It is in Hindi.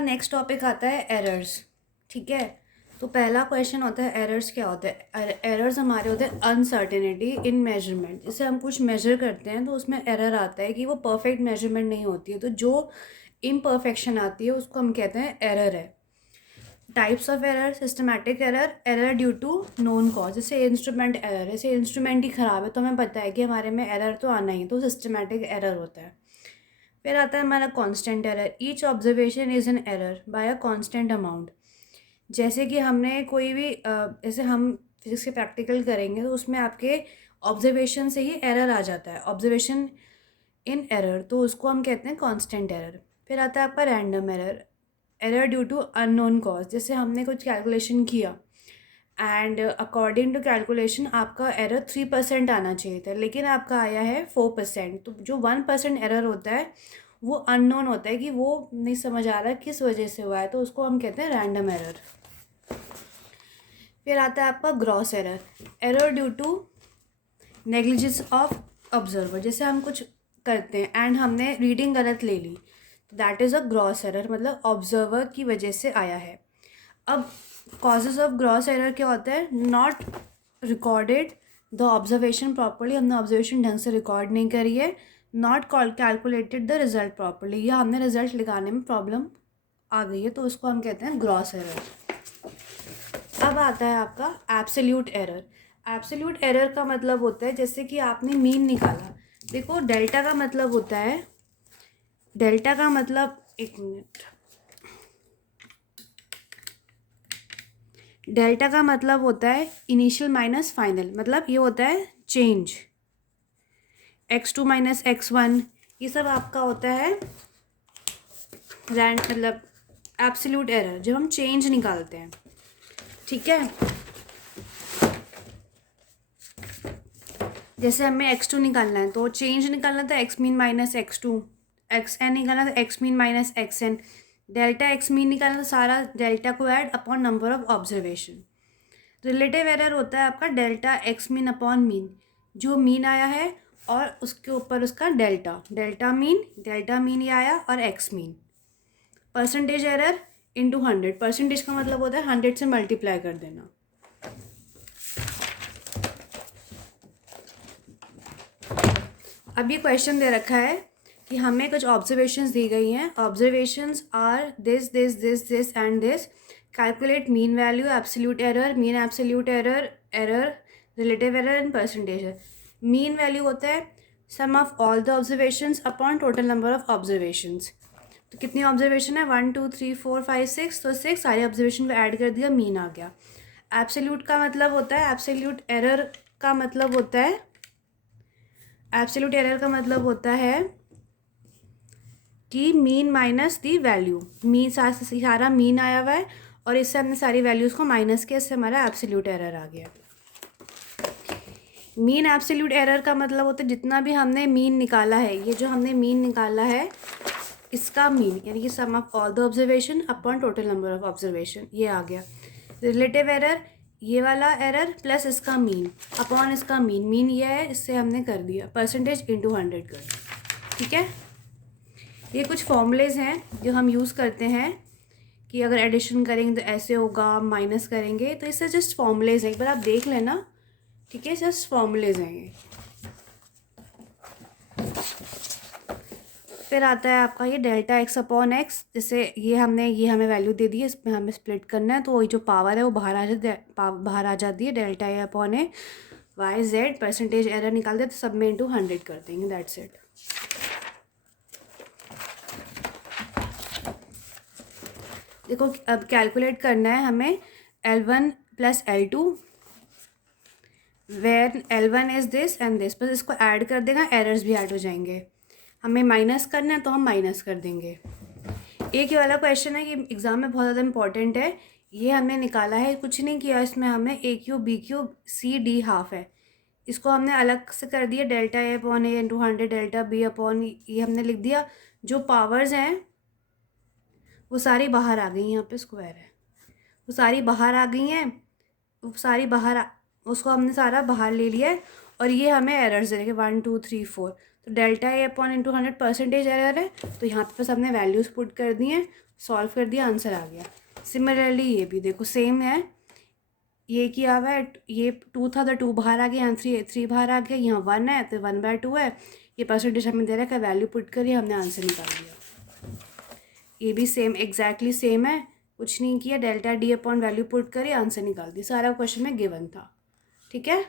नेक्स्ट टॉपिक आता है एरर्स। ठीक है, तो पहला क्वेश्चन होता है एरर्स क्या होता है। एरर्स हमारे होते हैं अनसर्टेनिटी इन मेजरमेंट। जैसे हम कुछ मेजर करते हैं तो उसमें एरर आता है कि वो परफेक्ट मेजरमेंट नहीं होती है, तो जो इम्परफेक्शन आती है उसको हम कहते हैं एरर है। Types of error, systematic error, error due to known cause. जैसे इंस्ट्रूमेंट एरर, जैसे इंस्ट्रूमेंट ही ख़राब है तो हमें पता है कि हमारे में एरर तो आना ही, तो सिस्टमैटिक एरर होता है। फिर आता है हमारा constant error. Each observation is an error bye a constant amount. जैसे कि हमने कोई भी जैसे हम फिजिक्स के प्रैक्टिकल करेंगे तो उसमें आपके ऑब्जर्वेशन से ही एरर आ जाता है, ऑब्जर्वेशन इन एरर, तो उसको हम कहते हैं कांस्टेंट एरर। फिर आता है आपका random error. Error due to unknown cause. जैसे हमने कुछ कैलकुलेशन किया एंड अकॉर्डिंग टू कैलकुलेशन आपका एरर 3% आना चाहिए था, लेकिन आपका आया है 4%। तो जो 1% एरर होता है वो अननोन होता है कि वो नहीं समझ आ रहा किस वजह से हुआ है, तो उसको हम कहते हैं रैंडम एरर। फिर आता है आपका gross error. Error due to negligence of observer. जैसे हम कुछ करते हैं एंड हमने रीडिंग गलत ले ली, that is a gross error, मतलब ऑब्जर्वर की वजह से आया है। अब कॉजेज ऑफ ग्रॉस एरर क्या होता है? Not recorded the observation properly. हमने ऑब्जर्वेशन ढंग से रिकॉर्ड नहीं करी है। Not calculated the result properly, या हमने रिजल्ट लगाने में प्रॉब्लम आ गई है, तो उसको हम कहते हैं ग्रॉस एरर। अब आता है आपका एब्सोल्यूट एरर। एब्सोल्यूट एरर का मतलब होता है जैसे कि आपने मीन निकाला। देखो डेल्टा का मतलब होता है, डेल्टा का मतलब, एक मिनट, डेल्टा का मतलब होता है इनिशियल माइनस फाइनल, मतलब ये होता है चेंज। x2 माइनस x1, ये सब आपका होता है मतलब एब्सोल्यूट एरर, जब हम चेंज निकालते हैं। ठीक है, जैसे हमें x2 निकालना है तो चेंज निकालना था x mean minus x2, xn निकालना था x mean minus xn, delta x mean निकालना था सारा डेल्टा को add upon number of observation. Relative error होता है आपका delta x mean upon mean, जो मीन आया है और उसके ऊपर उसका डेल्टा, डेल्टा मीन ये आया और x mean. Percentage error into 100। Percentage का मतलब होता है 100 से मल्टीप्लाई कर देना। अब ये क्वेश्चन दे रखा है कि हमें कुछ ऑब्जर्वेशंस दी गई हैं। Observations are this this this this and this. Calculate mean value, absolute error, mean absolute error, error, relative error and percentage error. Mean value होता है sum of all the observations upon total number of observations. तो कितनी ऑब्जर्वेशन है? 1 2 3 4 5 6, तो 6 सारी ऑब्जर्वेशन को ऐड कर दिया, मीन आ गया। एब्सोल्यूट का मतलब होता है, एब्सोल्यूट एरर का मतलब होता है, एब्सोल्यूट एरर का मतलब होता है कि मीन माइनस दी वैल्यू। मीन सारा मीन आया हुआ है और इससे हमने सारी वैल्यूज़ को माइनस किया, इससे हमारा एब्सोल्यूट एरर आ गया। मीन एब्सोल्यूट एरर का मतलब होता है जितना भी हमने मीन निकाला है, ये जो हमने मीन निकाला है इसका मीन, यानी कि sum of all the observation upon total number of observation, ये आ गया। रिलेटिव एरर, ये वाला एरर प्लस इसका मीन अपॉन इसका मीन, मीन ये है, इससे हमने कर दिया परसेंटेज इंटू 100 कर दिया। ठीक है, ये कुछ फॉर्मूलेज हैं जो हम यूज़ करते हैं कि अगर एडिशन करेंगे तो ऐसे होगा, माइनस करेंगे, तो इससे जस्ट फॉर्मूलेज हैं, एक बार आप देख लेना। ठीक है, जस्ट फॉर्मूलेज हैं ये। फिर आता है आपका ये डेल्टा एक्स अपॉन एक्स। जैसे ये हमें वैल्यू दे दी है, इसमें हमें स्प्लिट करना है, तो वही जो पावर है वो बाहर आ जाती है, delta A upon A Y Z. Percentage error निकाल दे तो सब में इंटू 100 कर देंगे, दैट्स इट। देखो अब कैलकुलेट करना है हमें L1 plus L2 when L1 is this and this, बस इसको ऐड कर देगा, एरर्स भी ऐड हो जाएंगे। हमें माइनस करना है तो हम माइनस कर देंगे। एक ये वाला क्वेश्चन है कि एग्ज़ाम में बहुत ज़्यादा इंपॉर्टेंट है। ये हमने निकाला है, कुछ नहीं किया इसमें, हमने A cube B cube C D half है, इसको हमने अलग से कर दिया, delta A upon A into 100, delta B upon ये हमने लिख दिया। जो पावर्स हैं वो सारी बाहर आ गई, यहाँ पे स्क्वायर है, वो सारी बाहर आ गई हैं, वो सारी उसको हमने सारा बाहर ले लिया है, और ये हमें एरर्स दे रखे 1 2 3 4, तो delta A upon into 100% error है, तो यहाँ पे बस हमने वैल्यूज़ पुट कर दी हैं, सॉल्व कर दिया, आंसर आ गया। सिमिलरली ये भी देखो सेम है, ये किया हुआ है, ये 2 था तो 2 बाहर आ गया, यहाँ 3 बाहर आ गया, यहाँ 1 है तो 1/2 है, ये परसेंटेज हमें दे रहा है कि वैल्यू पुट करिए, हमने आंसर निकाल दिया। ये भी सेम एग्जैक्टली सेम है, कुछ नहीं किया, delta D upon value put करिए, आंसर निकाल दी, सारा क्वेश्चन में गिवन था। ठीक है।